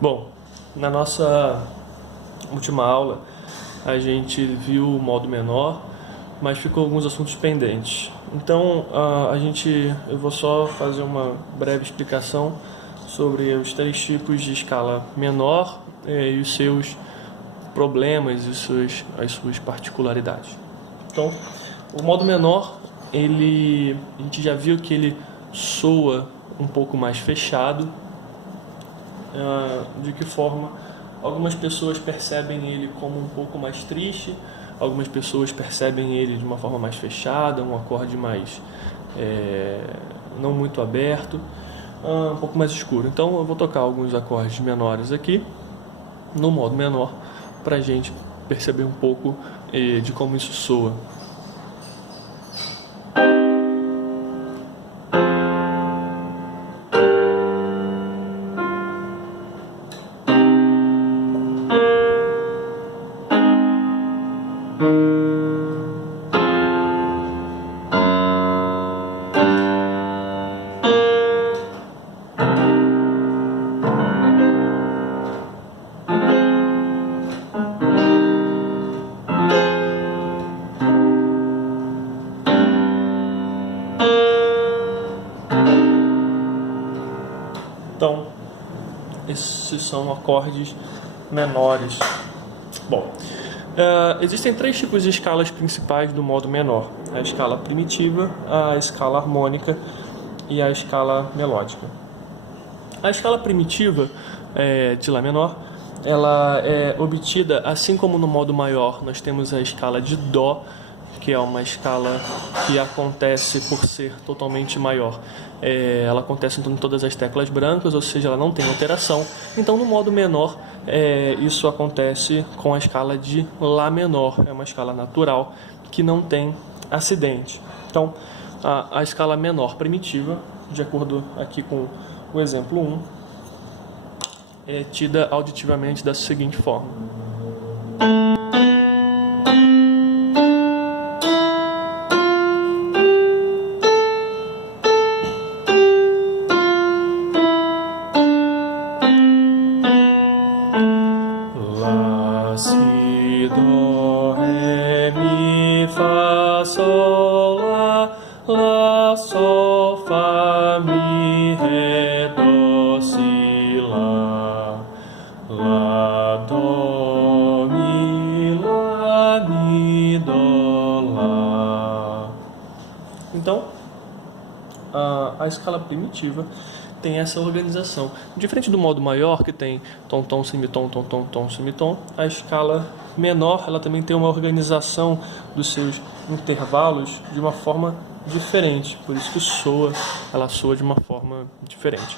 Bom, na nossa última aula a gente viu o modo menor, mas ficou alguns assuntos pendentes. Então eu vou só fazer uma breve explicação sobre os três tipos de escala menor e os seus problemas e as suas particularidades. Então, o modo menor, a gente já viu que ele soa um pouco mais fechado. De que forma algumas pessoas percebem ele como um pouco mais triste, algumas pessoas percebem ele de uma forma mais fechada, um acorde mais não muito aberto, um pouco mais escuro. Então eu vou tocar alguns acordes menores aqui no modo menor para a gente perceber um pouco de como isso soa. Então, esses são acordes menores. Bom, existem três tipos de escalas principais do modo menor: a escala primitiva, a escala harmônica e a escala melódica. A escala primitiva de Lá menor, ela é obtida, assim como no modo maior nós temos a escala de Dó, que é uma escala que acontece por ser totalmente maior. Ela acontece em todas as teclas brancas, ou seja, ela não tem alteração. Então, no modo menor, isso acontece com a escala de Lá menor. É uma escala natural que não tem acidente. Então, a escala menor primitiva, de acordo aqui com o exemplo 1, é tida auditivamente da seguinte forma. Lá, si, dó, ré, mi, fá, sol, lá, sol, fá, mi, ré, dó, si, lá, dó, mi, dó, lá. Então, a escala primitiva tem essa organização. Diferente do modo maior, que tem tom, tom, semitom, tom, tom, tom, semitom, a escala menor ela também tem uma organização dos seus intervalos de uma forma diferente, por isso que ela soa de uma forma diferente.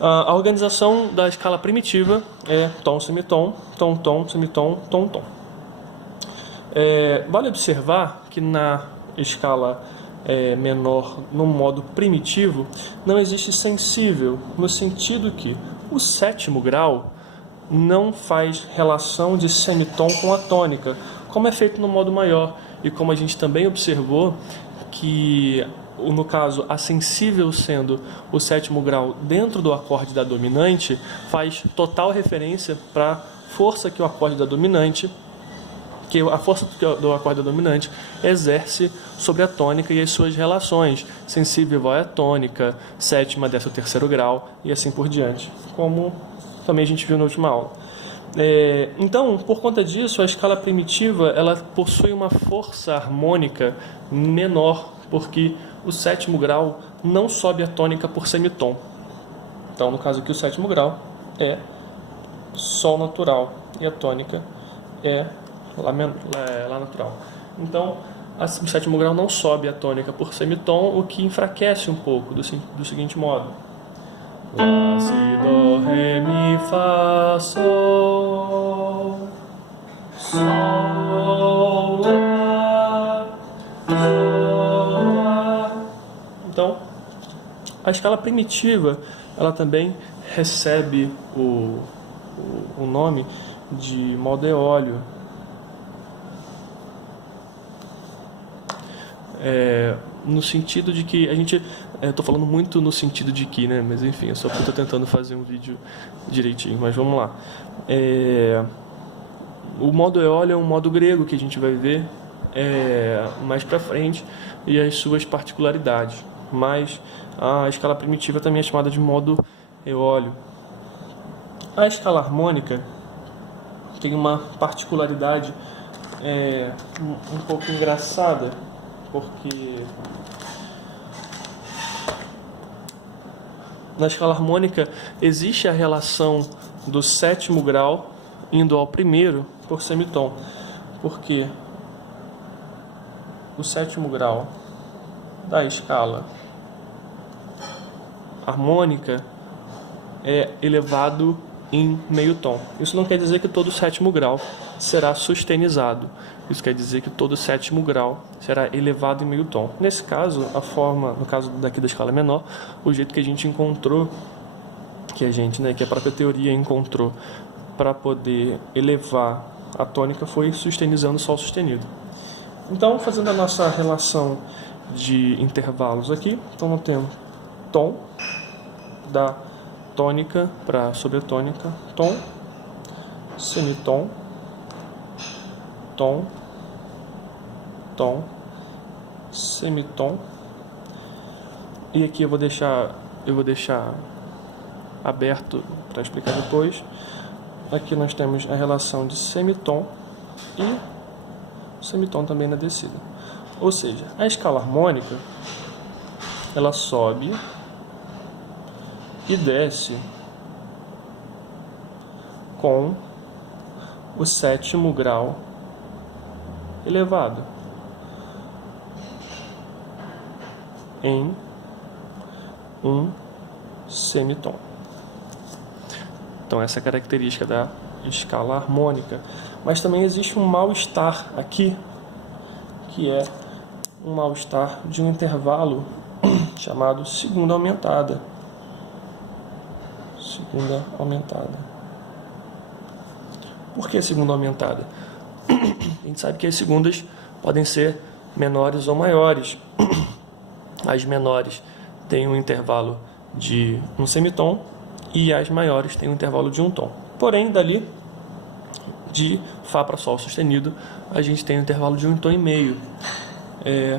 A organização da escala primitiva é tom, semitom, tom, tom, semitom, tom, tom. Vale observar que na escala menor, no modo primitivo, não existe sensível, no sentido que o sétimo grau não faz relação de semitom com a tônica, como é feito no modo maior, e como a gente também observou que, no caso, a sensível sendo o sétimo grau dentro do acorde da dominante, faz total referência para a força que o acorde da dominante do acorde dominante exerce sobre a tônica e as suas relações, sensível igual à tônica, sétima, 13º grau e assim por diante, como também a gente viu na última aula. Então, por conta disso, a escala primitiva ela possui uma força harmônica menor, porque o sétimo grau não sobe a tônica por semitom. Então, no caso aqui, o sétimo grau é Sol natural e a tônica é Lá natural. Então, o sétimo grau não sobe a tônica por semitom, o que enfraquece um pouco do seguinte modo: Lá, si, dó, ré, mi, fá, sol, sol, lá, sol, lá. Então, a escala primitiva ela também recebe o nome de modo eólio. No sentido de que a gente Eu tô falando muito no sentido de que, né? Mas enfim, eu só tô tentando fazer um vídeo direitinho, mas vamos lá. O modo eólio é um modo grego que a gente vai ver mais pra frente e as suas particularidades. Mas a escala primitiva também é chamada de modo eólio. A escala harmônica tem uma particularidade um pouco engraçada, porque na escala harmônica existe a relação do sétimo grau indo ao primeiro por semitom, porque o sétimo grau da escala harmônica é elevado em meio tom. Isso não quer dizer que todo sétimo grau será sustenizado. Isso quer dizer que todo sétimo grau será elevado em meio tom. Nesse caso, a forma, no caso daqui da escala menor, o jeito que a gente encontrou, que a própria teoria encontrou para poder elevar a tônica foi sustenizando o sol sustenido. Então, fazendo a nossa relação de intervalos aqui, então nós temos tom da tônica para sobretônica, tom, semitom, tom, tom, semitom. E aqui eu vou deixar aberto para explicar depois. Aqui nós temos a relação de semitom e semitom também na descida. Ou seja, a escala harmônica ela sobe e desce com o sétimo grau elevado em um semitom. Então essa é a característica da escala harmônica. Mas também existe um mal-estar aqui, que é um mal-estar de um intervalo chamado segunda aumentada. Segunda aumentada. Por que segunda aumentada? A gente sabe que as segundas podem ser menores ou maiores. As menores têm um intervalo de um semitom e as maiores têm um intervalo de um tom. Porém, dali de Fá para Sol sustenido, a gente tem um intervalo de um tom e meio.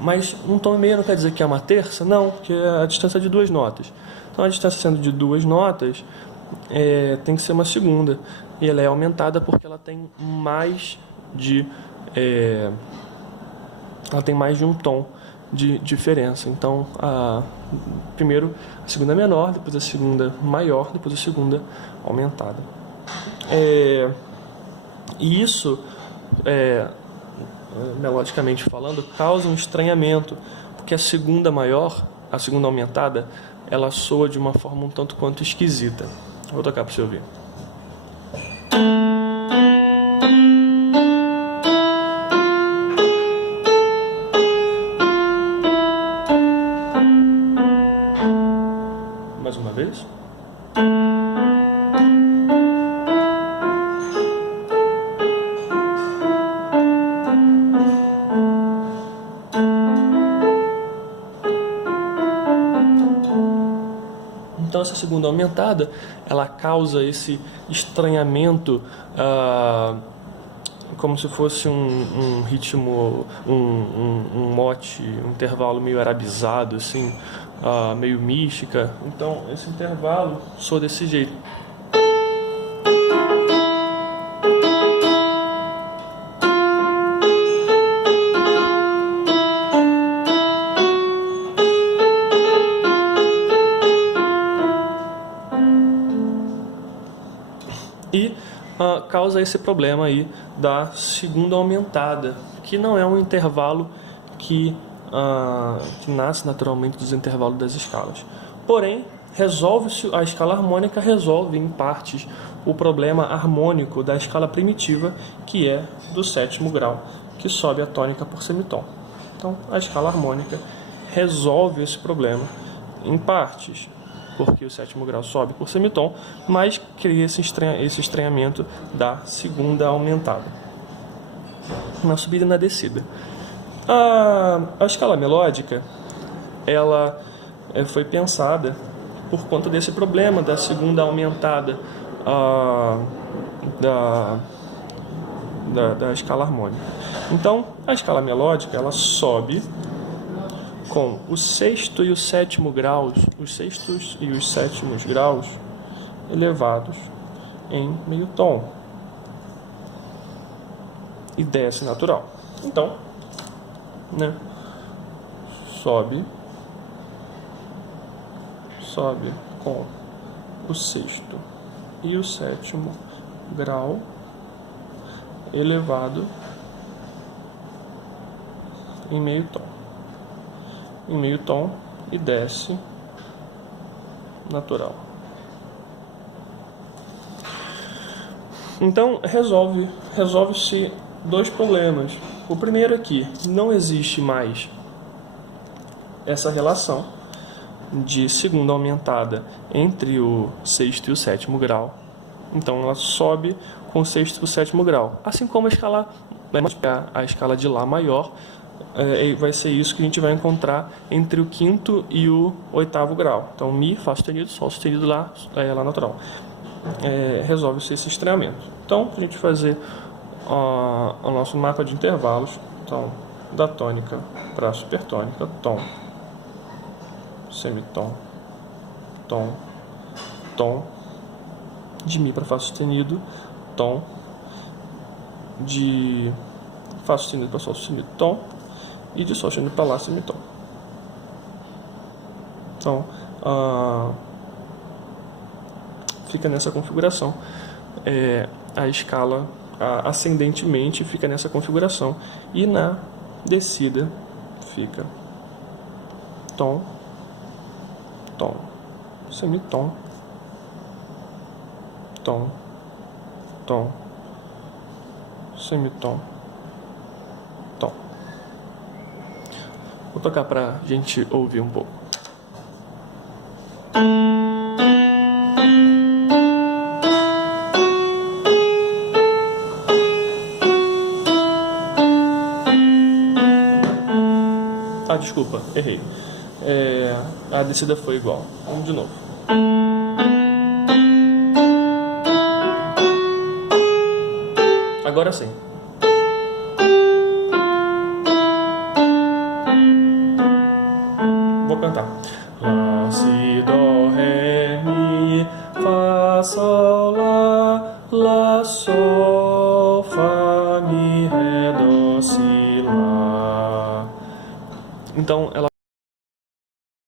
Mas um tom e meio não quer dizer que é uma terça? Não, porque é a distância de duas notas. Então a distância sendo de duas notas, tem que ser uma segunda. E ela é aumentada porque ela tem mais de um tom de diferença. Então, primeiro a segunda menor, depois a segunda maior, depois a segunda aumentada. E isso, melodicamente falando, causa um estranhamento, porque a segunda maior, a segunda aumentada, ela soa de uma forma um tanto quanto esquisita. Vou tocar para você ouvir. Mais uma vez. Então essa segunda aumentada, ela causa esse estranhamento, como se fosse um ritmo, um mote, um intervalo meio arabizado, assim, meio mística. Então esse intervalo soa desse jeito. E causa esse problema aí da segunda aumentada, que não é um intervalo que nasce naturalmente dos intervalos das escalas. Porém, a escala harmônica resolve em partes o problema harmônico da escala primitiva, que é do sétimo grau, que sobe a tônica por semitom. Então, a escala harmônica resolve esse problema em partes, porque o sétimo grau sobe por semitom, mas cria esse estranhamento da segunda aumentada. Na subida e na descida. A escala melódica, ela foi pensada por conta desse problema da segunda aumentada da escala harmônica. Então, a escala melódica ela sobe com o sexto e o sétimo graus, os sextos e os sétimos graus elevados em meio tom e desce natural. Então, né, sobe com o sexto e o sétimo grau elevado em meio tom e desce natural. Então resolve-se dois problemas. O primeiro é que não existe mais essa relação de segunda aumentada entre o sexto e o sétimo grau. Então ela sobe com o sexto e o sétimo grau. Assim como a escala de Lá maior, vai ser isso que a gente vai encontrar entre o quinto e o oitavo grau. Então Mi, Fá sustenido, Sol sustenido, Lá, Lá natural. Resolve-se esse estranhamento. Então, para a gente fazer o nosso mapa de intervalos, então, da tônica para a supertônica, tom, semitom, tom, tom, de Mi para Fá sustenido, tom, de Fá sustenido para Sol sustenido, tom, e de Sol sustenido para Lá semitom. Então, fica nessa configuração. A escala ascendentemente fica nessa configuração e na descida fica tom, tom, semitom, tom, tom, semitom, tom. Vou tocar pra gente ouvir um pouco. Desculpa, errei. A descida foi igual. Vamos de novo. Agora sim. Vou cantar. Lá, si, dó, ré, mi, fá, sol, lá, sol.